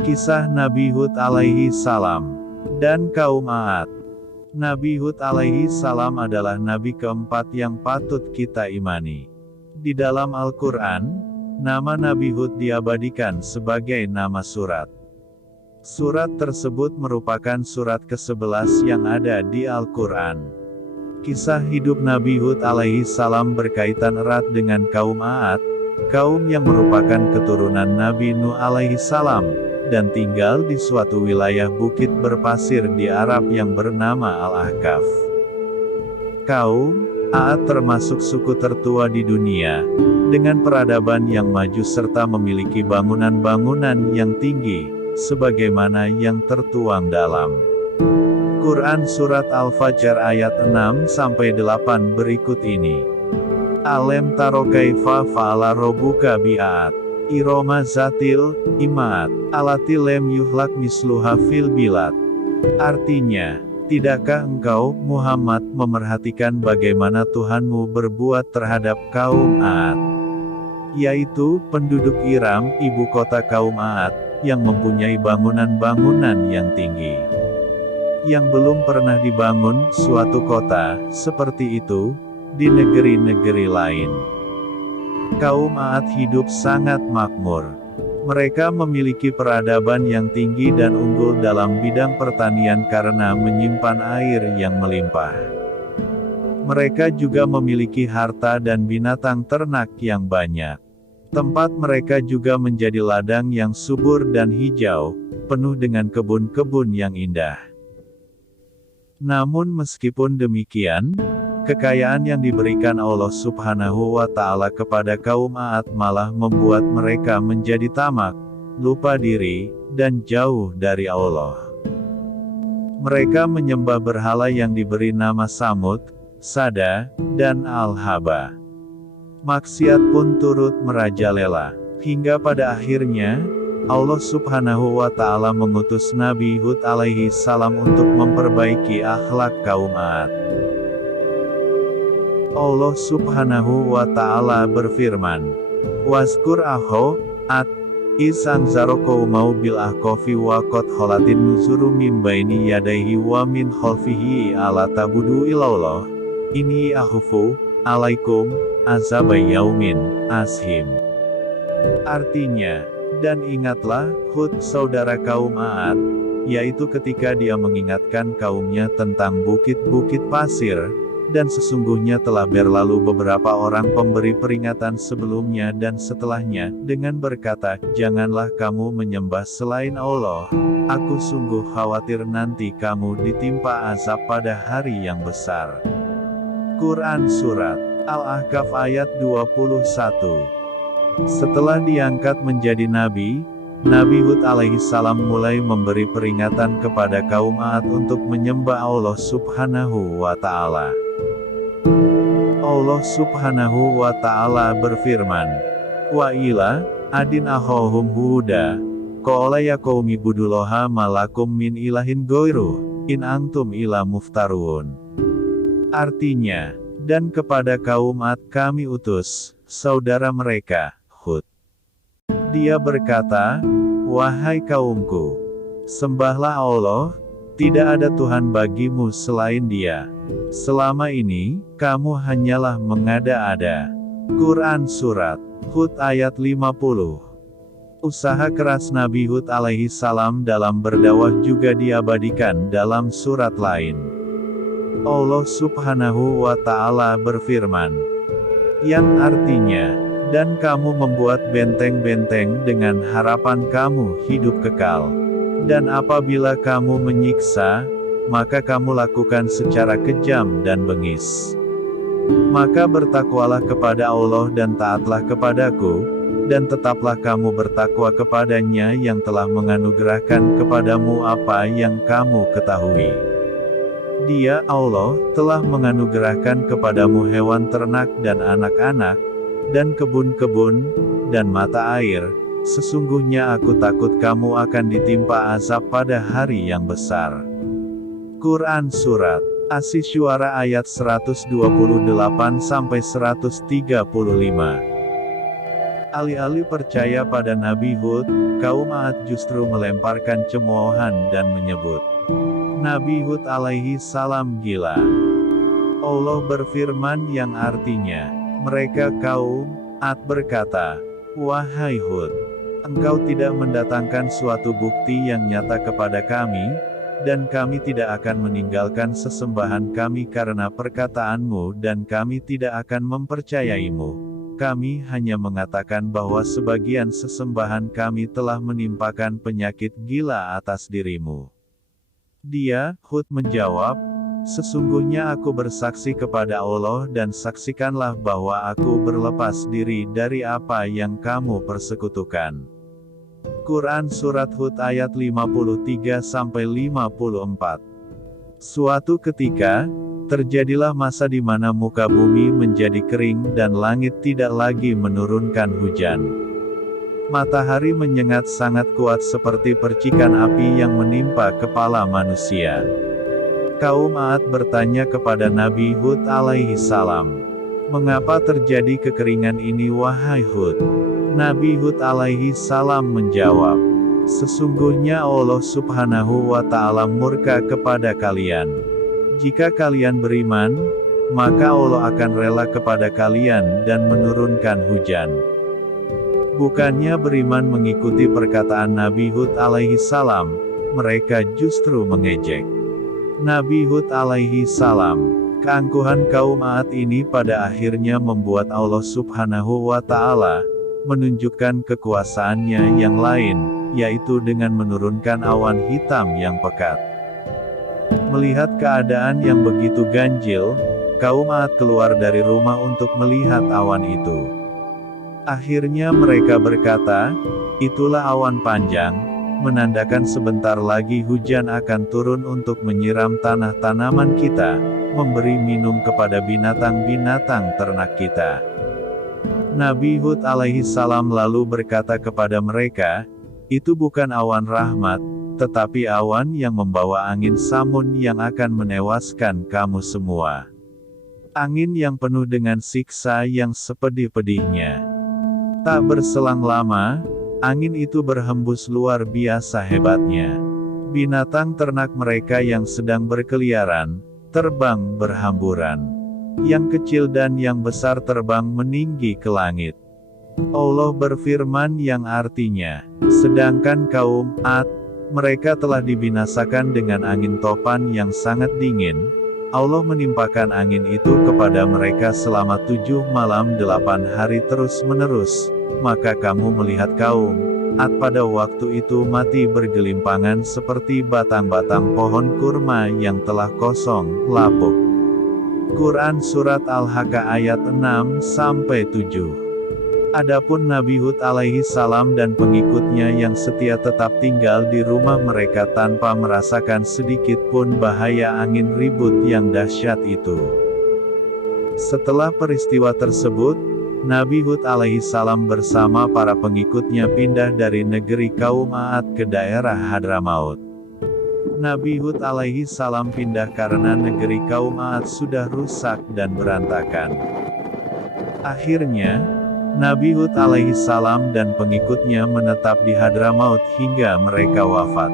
Kisah Nabi Hud alaihi salam dan kaum 'Ad. Nabi Hud alaihi salam adalah nabi keempat yang patut kita imani. Di dalam Al-Quran, nama Nabi Hud diabadikan sebagai nama surat. Surat tersebut merupakan surat ke-11 yang ada di Al-Quran. Kisah hidup Nabi Hud alaihi salam berkaitan erat dengan kaum 'Ad, kaum yang merupakan keturunan Nabi Nuh alaihi salam, dan tinggal di suatu wilayah bukit berpasir di Arab yang bernama Al-Ahqaf. Kaum 'Ad termasuk suku tertua di dunia, dengan peradaban yang maju serta memiliki bangunan-bangunan yang tinggi, sebagaimana yang tertuang dalam Quran Surat Al-Fajr ayat 6-8 berikut ini. Alam taro kaifa fa'ala rabbuka bi'ad. Iroma zatil imad, alati lem yuhlak misluha fil bilad. Artinya, tidakkah engkau, Muhammad, memerhatikan bagaimana Tuhanmu berbuat terhadap kaum 'Ad? Yaitu, penduduk Iram, ibu kota kaum 'Ad, yang mempunyai bangunan-bangunan yang tinggi. Yang belum pernah dibangun suatu kota seperti itu di negeri-negeri lain. Kaum 'Ad hidup sangat makmur. Mereka memiliki peradaban yang tinggi dan unggul dalam bidang pertanian karena menyimpan air yang melimpah. Mereka juga memiliki harta dan binatang ternak yang banyak. Tempat mereka juga menjadi ladang yang subur dan hijau, penuh dengan kebun-kebun yang indah. Namun meskipun demikian, kekayaan yang diberikan Allah Subhanahu wa Ta'ala kepada kaum 'Ad malah membuat mereka menjadi tamak, lupa diri, dan jauh dari Allah. Mereka menyembah berhala yang diberi nama Samud, Sada, dan Al-Haba. Maksiat pun turut merajalela, hingga pada akhirnya Allah Subhanahu wa Ta'ala mengutus Nabi Hud alaihi salam untuk memperbaiki akhlak kaum 'Ad. Allah Subhanahu wa Ta'ala berfirman, "Wazkur akho 'Ad, iz anzaro qaumau bil ahqafi wa qad khalatin nuzuru mim baini yadayhi wa min khalfihi ala tabudu ilallah, inni akhufu alaikum azaba yaumin azim." Artinya, dan ingatlah, Hud, saudara kaum 'Ad, yaitu ketika dia mengingatkan kaumnya tentang bukit-bukit pasir, dan sesungguhnya telah berlalu beberapa orang pemberi peringatan sebelumnya dan setelahnya, dengan berkata, "Janganlah kamu menyembah selain Allah. Aku sungguh khawatir nanti kamu ditimpa azab pada hari yang besar." Quran Surat Al-Ahqaf ayat 21. Setelah diangkat menjadi nabi, Nabi Hud alaihi salam mulai memberi peringatan kepada kaum 'Ad untuk menyembah Allah Subhanahu wa Ta'ala. Allah Subhanahu wa Ta'ala berfirman, "Wa ila adin akhahum Huda, qala ya qaumi budullaha malakum min ilahin ghairuh, in antum ila muftarun." Artinya, dan kepada kaum 'Ad kami utus saudara mereka, Hud. Dia berkata, "Wahai kaumku, sembahlah Allah, tidak ada Tuhan bagimu selain Dia. Selama ini, kamu hanyalah mengada-ada." Quran Surat Hud ayat 50. Usaha keras Nabi Hud alaihi salam dalam berdakwah juga diabadikan dalam surat lain. Allah Subhanahu wa Ta'ala berfirman, yang artinya, "Dan kamu membuat benteng-benteng dengan harapan kamu hidup kekal. Dan apabila kamu menyiksa, maka kamu lakukan secara kejam dan bengis. Maka bertakwalah kepada Allah dan taatlah kepadaku, dan tetaplah kamu bertakwa kepadanya yang telah menganugerahkan kepadamu apa yang kamu ketahui. Dia, Allah, telah menganugerahkan kepadamu hewan ternak dan anak-anak, dan kebun-kebun, dan mata air. Sesungguhnya aku takut kamu akan ditimpa azab pada hari yang besar." Quran Surat Asy-Syu'ara ayat 128-135. Alih-alih percaya pada Nabi Hud, kaum Ad justru melemparkan cemoohan dan menyebut Nabi Hud alaihi salam gila. Allah berfirman yang artinya, mereka kaum Ad berkata, "Wahai Hud, engkau tidak mendatangkan suatu bukti yang nyata kepada kami, dan kami tidak akan meninggalkan sesembahan kami karena perkataanmu dan kami tidak akan mempercayaimu. Kami hanya mengatakan bahwa sebagian sesembahan kami telah menimpakan penyakit gila atas dirimu." Dia, Hud menjawab, "Sesungguhnya aku bersaksi kepada Allah dan saksikanlah bahwa aku berlepas diri dari apa yang kamu persekutukan." Quran Surat Hud ayat 53-54. Suatu ketika, terjadilah masa di mana muka bumi menjadi kering dan langit tidak lagi menurunkan hujan. Matahari menyengat sangat kuat seperti percikan api yang menimpa kepala manusia. Kaum Ad bertanya kepada Nabi Hud alaihi salam, "Mengapa terjadi kekeringan ini wahai Hud?" Nabi Hud alaihi salam menjawab, "Sesungguhnya Allah subhanahu wa ta'ala murka kepada kalian. Jika kalian beriman, maka Allah akan rela kepada kalian dan menurunkan hujan." Bukannya beriman mengikuti perkataan Nabi Hud alaihi salam, mereka justru mengejek Nabi Hud alaihi salam. Keangkuhan kaum Ad ini pada akhirnya membuat Allah subhanahu wa ta'ala menunjukkan kekuasaannya yang lain, yaitu dengan menurunkan awan hitam yang pekat. Melihat keadaan yang begitu ganjil, kaum Ad keluar dari rumah untuk melihat awan itu. Akhirnya mereka berkata, "Itulah awan panjang, menandakan sebentar lagi hujan akan turun untuk menyiram tanah tanaman kita, memberi minum kepada binatang-binatang ternak kita." Nabi Hud alaihi salam lalu berkata kepada mereka, "Itu bukan awan rahmat, tetapi awan yang membawa angin samun yang akan menewaskan kamu semua. Angin yang penuh dengan siksa yang sepedih-pedihnya." Tak berselang lama, angin itu berhembus luar biasa hebatnya. Binatang ternak mereka yang sedang berkeliaran, terbang berhamburan. Yang kecil dan yang besar terbang meninggi ke langit. Allah berfirman yang artinya, "Sedangkan kaum Ad, mereka telah dibinasakan dengan angin topan yang sangat dingin. Allah menimpakan angin itu kepada mereka selama 7 malam 8 hari terus-menerus. Maka kamu melihat kaum Ad pada waktu itu mati bergelimpangan seperti batang-batang pohon kurma yang telah kosong, lapuk." Quran Surat Al-Haqqah ayat 6-7. Adapun Nabi Hud alaihi salam dan pengikutnya yang setia tetap tinggal di rumah mereka tanpa merasakan sedikit pun bahaya angin ribut yang dahsyat itu. Setelah peristiwa tersebut, Nabi Hud alaihi salam bersama para pengikutnya pindah dari negeri kaum Ad ke daerah Hadramaut. Nabi Hud alaihi salam pindah karena negeri kaum Ad sudah rusak dan berantakan. Akhirnya, Nabi Hud alaihi salam dan pengikutnya menetap di Hadramaut hingga mereka wafat.